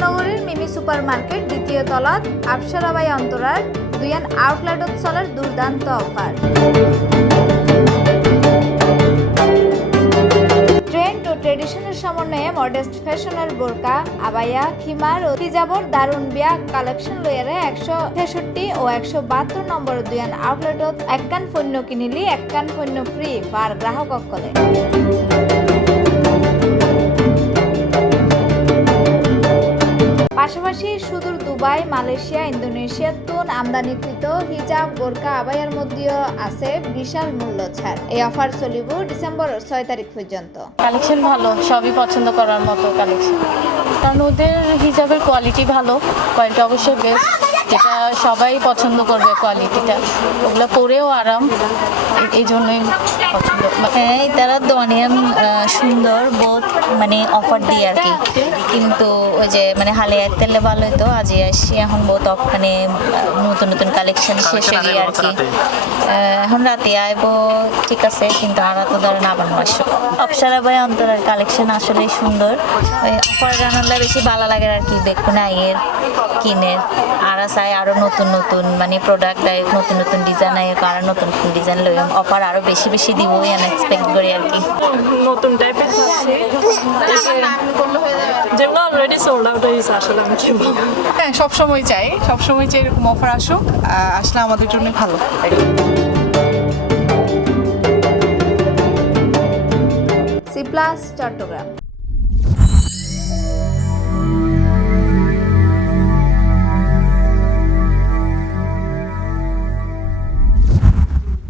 শ্যামনগরের মিমি super market দ্বিতীয় তলাত আফসারাবাই অন্তরার দুয়ান আউটলেটত চলার দুর্দান্ত অফার। ট্রেন্ড ও ট্রেডিশনের সমন্বয়ে মডেস্ট ফ্যাশনের বোরকা, আবায়া, খিমার ও হিজাবর দারুণ বিয়া কালেকশন লইয়ারে 163 ও 172 নম্বর দুয়ান আউটলেটত একখান পণ্য কিনিলি একখান পণ্য ফ্রি পার গ্রাহক অকলে। পাশাপাশি সুদূর দুবাই, মালয়েশিয়া, ইন্দোনেশিয়া তুন আমদানিকৃত হিজাব, বোরকা, আবায়ার মধ্যেও আছে বিশাল মূল্য ছাড়। এই অফার চলিব ডিসেম্বর 6 তারিখ পর্যন্ত। কালেকশন ভালো, সবই পছন্দ করার মতো কালেকশন, কারণ ওদের হিজাবের কোয়ালিটি ভালো, কোয়ালিটি অবশ্যই বেস্ট, যেটা সবাই পছন্দ করবে কোয়ালিটিটা, ওগুলো পরেও আরাম, এই জন্যই পছন্দ। হ্যাঁ, তারা দনিয়াম সুন্দর বহুত মানে অফার দিয়ে আর কি, কিন্তু ওই যে মানে হালে তেলে ভালো হইতো, আজ আসছি এখন বহুত মানে নতুন নতুন কালেকশন শেষ হয়ে গিয়ে আর কি। এখন রাতে আইব ঠিক আছে, কিন্তু আর তো ধরেন আবার আসো। অপসারাবাই অন্তরার কালেকশন আসলে সুন্দর, ওই অফার জানালে বেশি ভালো লাগে আর কি, বেকুন আইয়ের কিনের আর চাই আরো নতুন নতুন মানে প্রোডাক্ট আয়, নতুন নতুন ডিজাইন আয়, আর নতুন ডিজাইন লই অফার আরো বেশি বেশি দিব এক্সপেক্ট করি আর কি। নতুন টাইপের আছে যেগুলো অলরেডি সোল্ড আউট হয়েছে, আসলে আমি কি বলবো। হ্যাঁ, সবসময় চাই এরকম অফার আসুক, আসলে আমাদের জন্য ভালো। C plus Chittagong.